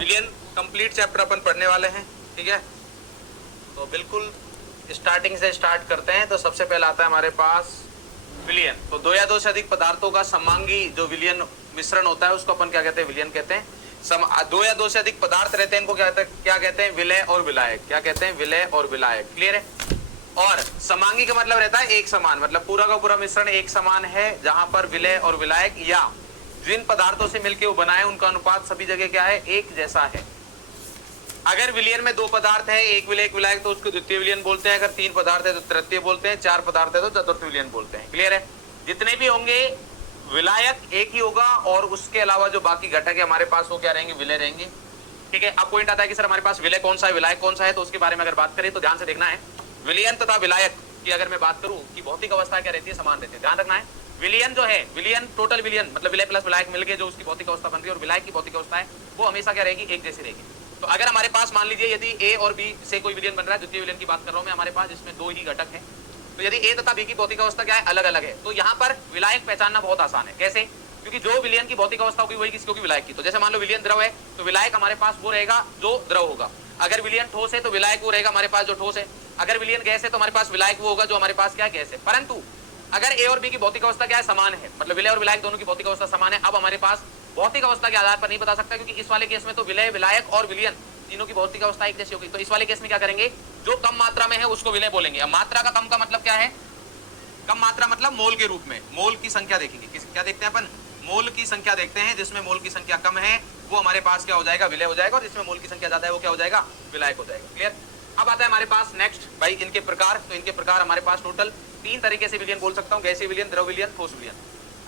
विलियन complete chapter अपन पढ़ने वाले हैं, ठीक है। तो बिल्कुल स्टार्टिंग से स्टार्ट करते हैं। तो सबसे पहले आता है हमारे पास विलियन। तो दो या दो से अधिक पदार्थों का समांगी जो विलियन मिश्रण होता है उसको अपन क्या कहते हैं, विलियन कहते हैं। दो या दो से अधिक पदार्थ रहते हैं, इनको क्या कहते हैं, विलय और विलायक। क्या कहते हैं, विलय और विलायक। क्लियर है। और समांगी का मतलब रहता है एक समान, मतलब पूरा का पूरा मिश्रण एक समान है, जहां पर विलय और विलायक या जिन पदार्थों से मिलकर वो बनाए उनका अनुपात सभी जगह क्या है, एक जैसा है। अगर विलियन में दो पदार्थ है, एक विलय एक विलायक, तो उसको द्वितीय विलियन बोलते हैं। अगर तीन पदार्थ है तो तृतीय बोलते हैं, चार पदार्थ है तो चतुर्थ विलियन बोलते हैं। क्लियर है। जितने भी होंगे विलायक एक ही होगा और उसके अलावा जो बाकी घटक है हमारे पास वो क्या रहेंगे, विलय रहेंगे। ठीक है। अब पॉइंट आता है कि सर हमारे पास विलय कौन सा है, विलायक कौन सा है। तो उसके बारे में अगर बात करें तो ध्यान से देखना है। विलियन तथा विलायक की अगर मैं बात करूं कि भौतिक अवस्था क्या रहती है, समान रहती है। ध्यान रखना है। विलियन जो है, विलियन टोटल विलियन मतलब विलय प्लस विलायक मिलकर जो उसकी भौतिक अवस्था बन रही है, और विलायक की भौतिक अवस्था है वो हमेशा क्या रहेगी, एक जैसी रहेगी। तो अगर हमारे पास मान लीजिए यदि ए और बी से कोई विलियन बन रहा है, द्वितीय विलियन की बात कर रहा हूं मैं, हमारे पास जिसमें दो ही घटक है, तो यदि ए तथा बी की भौतिक अवस्था क्या है, अलग अलग है, तो यहाँ पर विलायक पहचानना बहुत आसान है। कैसे? क्योंकि जो विलियन की भौतिक अवस्था होगी वही किसकी होगी, विलायक की। तो जैसे मान लो विलियन द्रव है तो विलायक हमारे पास वो रहेगा जो द्रव होगा। अगर विलियन ठोस है तो विलायक वो रहेगा हमारे पास जो ठोस है। अगर विलियन गैस है तो हमारे पास विलायक वो होगा जो हमारे पास क्या है, गैस है। परंतु अगर ए और बी की भौतिक अवस्था क्या है, समान है, मतलब विलय और विलायक दोनों की भौतिक अवस्था समान है। अब हमारे पास भौतिक अवस्था के आधार पर नहीं बता सकता, क्योंकि इस वाले केस में तो विलय विलायक और विलियन तीनों की भौतिक अवस्था एक जैसी होगी। तो इस वाले केस में क्या करेंगे, जो कम मात्रा में है उसको विलय बोलेंगे। अब मात्रा का कम का मतलब क्या है, कम मात्रा मतलब मोल के रूप में, मोल की संख्या देखेंगे। क्या देखते हैं अपन, मोल की संख्या देखते हैं। जिसमें मोल की संख्या कम है वो हमारे पास क्या हो जाएगा, विलय हो जाएगा, और जिसमें मोल की संख्या ज्यादा है वो क्या हो जाएगा, विलायक हो जाएगा। क्लियर। अब आता है हमारे पास नेक्स्ट भाई इनके प्रकार। तो इनके प्रकार हमारे पास टोटल तीन तरीके से विलियन बोल सकता हूं, गैसीय विलियन, द्रव विलियन, ठोस विलियन।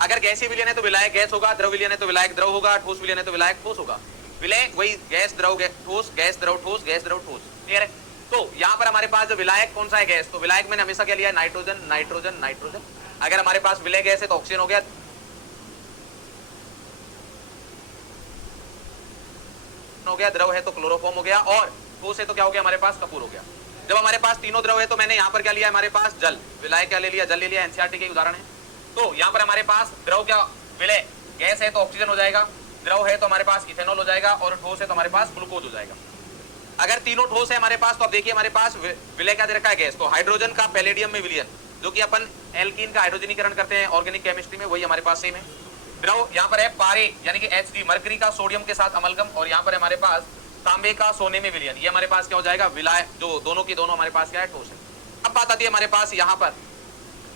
अगर गैसीय विलियन है तो विलायक गैस होगा, द्रव विलियन है तो विलायक द्रव होगा, ठोस विलियन है तो विलायक ठोस होगा। विलय वही गैस द्रव ठोस, गैस द्रव ठोस, गैस द्रव ठोस। क्लियर है। तो यहाँ पर हमारे पास जो विलायक कौन सा है, गैस। तो विलायक मैंने हमेशा क्या लिया है, नाइट्रोजन नाइट्रोजन नाइट्रोजन। अगर हमारे पास विलय गैस है तो ऑक्सीजन हो गया, द्रव है तो क्लोरोफॉर्म हो गया, और ठोस है तो क्या हो गया हमारे पास, कपूर हो गया। जब हमारे पास तीनों द्रव है तो मैंने यहाँ पर क्या लिया, हमारे पास जल। विलायक क्या ले लिया, जल ले लिया, एनसीईआरटी के उदाहरण है। तो यहाँ पर हमारे पास द्रव क्या, विलय गैस है तो ऑक्सीजन हो जाएगा, द्रव है तो हमारे पास इथेनॉल हो जाएगा, और ठोस है तो हमारे पास ग्लूकोज हो जाएगा। अगर तीनों ठोस है हमारे पास तो अब देखिए हमारे पास विलय क्या दे रखा है, गैस। तो हाइड्रोजन का पैलेडियम में विलियन, जो कि अपन एल्कीन का हाइड्रोजनीकरण करते हैं ऑर्गेनिक केमिस्ट्री में, वही हमारे पास सेम है। द्रव यहाँ पर है पारे यानी कि Hg, मरकरी का सोडियम के साथ अमलगम, और यहाँ पर हमारे पास तांबे का सोने में विलियन। ये हमारे पास क्या हो जाएगा, विलय, जो दोनों की दोनों हमारे पास क्या है, ठोस है। अब बात आती है हमारे पास यहाँ पर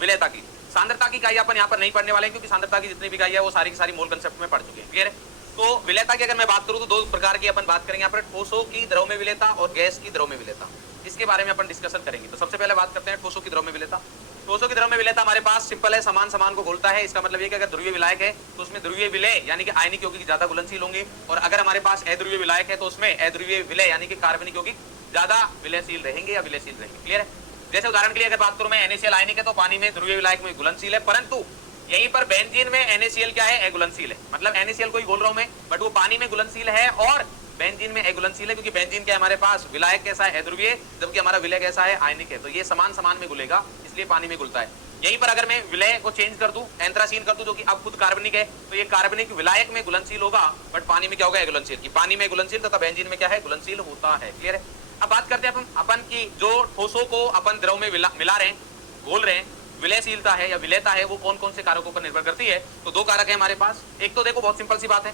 विलयता की। सांद्रता की इकाई अपन यहाँ पर नहीं पढ़ने वाले, क्योंकि सांद्रता की जितनी भी इकाई है वो सारी की सारी मोल कंसेप्ट में पढ़ चुके हैं। क्लियर है। तो विलयता की अगर मैं बात करूं तो दो प्रकार की अपन बात करेंगे यहाँ पर, ठोसों की द्रव में विलयता और गैस की द्रव में विलयता। इसके बारे में अपन डिस्कशन करेंगे। तो सबसे पहले बात करते हैं ठोसों की द्रव में विलयता। ठोसों की द्रव में विलयता हमारे पास सिंपल है, समान समान को घुलता है। इसका मतलब ये कि अगर ध्रुवीय विलायक है तो उसमें ध्रुवीय विलय यानी कि आयनिक यौगिक ज्यादा घुलनशील होंगे, और अगर हमारे पास अध्रुवीय विलायक है तो उसमें अध्रुवीय विलय यानी कि कार्बनिक यौगिक ज्यादा विलयशील रहेंगे या विलयशील रहेंगे। क्लियर है। जैसे उदाहरण के लिए अगर बात करूं मैं, NaCl आयनिक है तो पानी में ध्रुवीय विलायक में घुलनशील है, परंतु यहीं पर बेंजीन में NaCl क्या है, अघुलनशील है। मतलब NaCl को ही बोल रहा हूं मैं, बट वो पानी में घुलनशील है और बेंजीन में अघुलनशील है, क्योंकि बेंजीन क्या है हमारे पास, विलायक कैसा है, अध्रुवीय, जबकि हमारा विलय कैसा है, आयनिक है। तो ये समान समान में घुलेगा, इसलिए पानी में घुलता है। यहीं पर अगर मैं विलय को चेंज कर दूं, एंथ्रासीन कर दूं, जो कि अब खुद कार्बनिक है, तो ये कार्बनिक विलायक में घुलनशील होगा, बट पानी में क्या होगा, अघुलनशील। की पानी में घुलनशील तथा बेंजीन में क्या है, घुलनशील होता है। क्लियर है। अब बात करते हैं अपन की जो ठोसों को अपन द्रव में मिला रहे हैं, घोल रहे हैं, विलयशीलता है या विलयता है वो कौन कौन से कारकों पर निर्भर करती है। तो दो कारक है हमारे पास। एक तो देखो बहुत सिंपल सी बात है,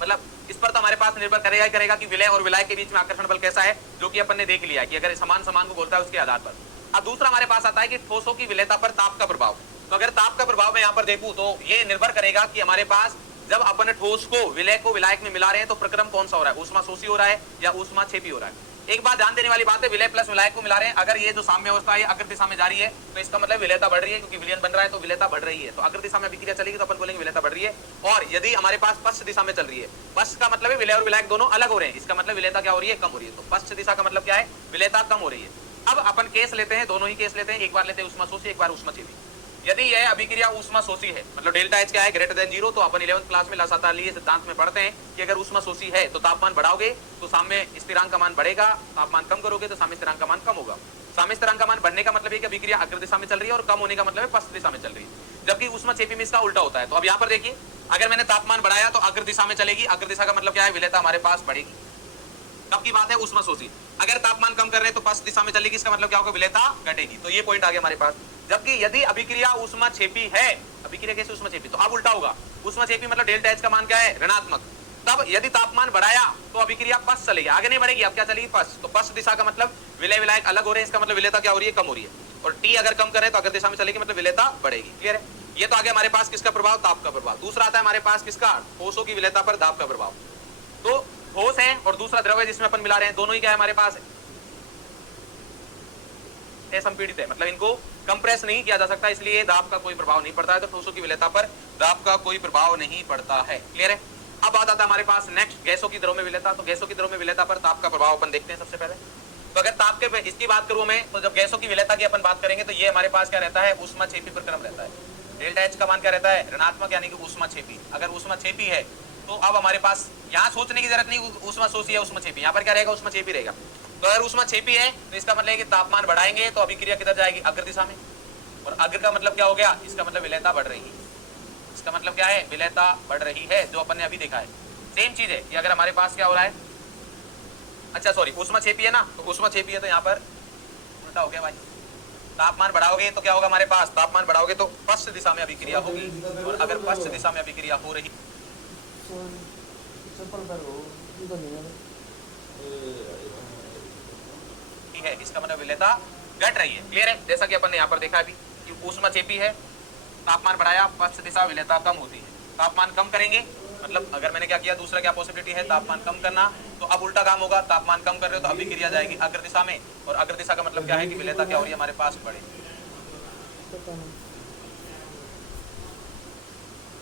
मतलब इस पर तो हमारे पास निर्भर करेगा ही करेगा कि विलय और विलायक के बीच में आकर्षण बल कैसा है, जो कि अपन ने देख लिया कि अगर समान समान को बोलता है उसके आधार पर। अब दूसरा हमारे पास आता है कि ठोसों की विलयता पर ताप का प्रभाव। तो अगर ताप का प्रभाव मैं यहाँ पर देखूं तो ये निर्भर करेगा कि हमारे पास जब अपन ठोस को विलय को विलायक में मिला रहे हैं तो प्रक्रम कौन सा हो रहा है, ऊष्मा शोषी हो रहा है या ऊष्मा छेपी हो रहा है। एक बात ध्यान देने वाली बात है, विलय प्लस विलायक को मिला रहे हैं, अगर ये जो साम्य अवस्था है अग्र दिशा में जा रही है तो इसका मतलब विलयता बढ़ रही है, क्योंकि विलयन बन रहा है तो विलयता बढ़ रही है। तो अग्र दिशा में अभिक्रिया चलेगी तो अपन बोलेंगे विलयता बढ़ रही है। और यदि हमारे पास पश्च दिशा में चल रही है, पश्च का मतलब है विलय और विलायक दोनों अलग हो रहे हैं, इसका मतलब विलयता क्या हो रही है, कम हो रही है। तो पश्च दिशा का मतलब क्या है, विलयता कम हो रही है। अब अपन केस लेते हैं, दोनों ही केस लेते हैं, एक बार लेते हैं ऊष्मा शोषी, एक बार ऊष्मा छेपी। यदि यह अभिक्रिया ऊष्मा शोषी है, मतलब डेल्टा एच क्या है, ग्रेटर देन 0, तो अपन 11th क्लास में लसातालीय सिद्धांत में पढ़ते हैं कि अगर ऊष्मा शोषी है तो तापमान बढ़ाओगे तो साम्य स्थिरांक का मान बढ़ेगा, तापमान कम करोगे तो साम्य स्थिरांक का मान कम होगा। साम्य स्थिरांक का मान बढ़ने का मतलब है कि अभिक्रिया अग्र दिशा में चल रही है, और कम होने का मतलब है पश्च दिशा में चल रही है। जबकि ऊष्मा छेपी में इसका उल्टा होता है। तो अब यहाँ पर देखिए अगर मैंने तापमान बढ़ाया तो अग्र दिशा में चलेगी, अग्र दिशा का मतलब क्या है, विलेयता हमारे पास बढ़ेगी। कब की बात है, ऊष्मा शोषी। अगर तापमान कम कर रहे हैं तो पश्च दिशा में चलेगी, इसका मतलब क्या होगा, विलेयता घटेगी। तो ये पॉइंट आ गया हमारे पास। जबकि यदि अभिक्रिया ऊष्माक्षेपी है, अभिक्रिया कैसे ऊष्माक्षेपी, तो अब उल्टा होगा। ऊष्माक्षेपी मतलब डेल्टा एच का मान क्या है, ऋणात्मक। तब यदि तापमान बढ़ाया तो अभिक्रिया पश्च चलेगी, आगे नहीं बढ़ेगी। अब क्या चलेगी, पश्च। तो पश्च दिशा का मतलब विलय विलायक अलग हो रहे हैं, इसका मतलब विलेयता क्या हो रही है, कम हो रही है। और टी अगर कम करे तो अग्र दिशा में चलेगी, मतलब विलेयता बढ़ेगी। क्लियर है। ये तो आगे हमारे पास किसका प्रभाव, ताप का प्रभाव। दूसरा आता है हमारे पास किसका, ठोसों की विलेयता पर दाब का प्रभाव। तो ठोस है और दूसरा द्रव है जिसमें अपन मिला रहे हैं, दोनों ही क्या है हमारे पास, असंपीड़ित है, मतलब इनको कंप्रेस नहीं किया जा सकता, इसलिए दाब का कोई प्रभाव नहीं पड़ता है। तो ठोसों की विलेयता पर दाब का कोई प्रभाव नहीं पड़ता है। क्लियर है। अब बात आता है हमारे पास नेक्स्ट, गैसों की द्रव में विलेयता। तो गैसों की द्रव में विलेयता पर ताप का प्रभाव अपन देखते हैं सबसे पहले। तो अगर ताप के इसकी बात करूं मैं, तो जब गैसों की विलेयता की अपन बात करेंगे तो ये हमारे पास क्या रहता है, ऊष्माक्षेपी प्रक्रम रहता है। डेल्टा एच का मान क्या रहता है, ऋणात्मक, यानी कि ऊष्माक्षेपी। अगर ऊष्माक्षेपी है तो अब हमारे पास यहाँ सोचने की जरूरत नहीं, ऊष्माशोषी है ऊष्माक्षेपी, यहाँ पर क्या रहेगा, ऊष्माक्षेपी रहेगा। तो अगर ऊष्माक्षेपी है तो इसका मतलब है कि तापमान बढ़ाएंगे तो अभिक्रिया किधर जाएगी, अग्र दिशा में। और अग्र का मतलब क्या हो गया, इसका मतलब विलेयता बढ़ रही है। इसका मतलब क्या है, विलेयता बढ़ रही है, जो अपन ने अभी देखा है। सेम चीज है कि अगर हमारे पास क्या हो रहा है, अच्छा सॉरी, ऊष्माक्षेपी है ना, तो ऊष्माक्षेपी है तो यहाँ पर उल्टा हो गया भाई। तापमान बढ़ाओगे तो क्या होगा हमारे पास, तापमान बढ़ाओगे तो पश्च दिशा में अभिक्रिया होगी। और अगर पश्च दिशा में अभिक्रिया हो रही है, इसका मतलब विलेयता घट रही है। क्लियर है। जैसा कि अपन ने यहाँ पर देखा अभी कि ऊष्माक्षेपी है, तापमान बढ़ाया, पश्च दिशा, विलेयता कम होती है। तापमान कम करेंगे मतलब अगर मैंने क्या किया, दूसरा क्या पॉसिबिलिटी है, तापमान कम करना। तो अब उल्टा काम होगा, तापमान कम कर रहे हो तो अभिक्रिया जाएगी अग्र दिशा में, और अग्र दिशा का मतलब क्या है कि विलेयता क्या हो रही है हमारे पास, बढ़े।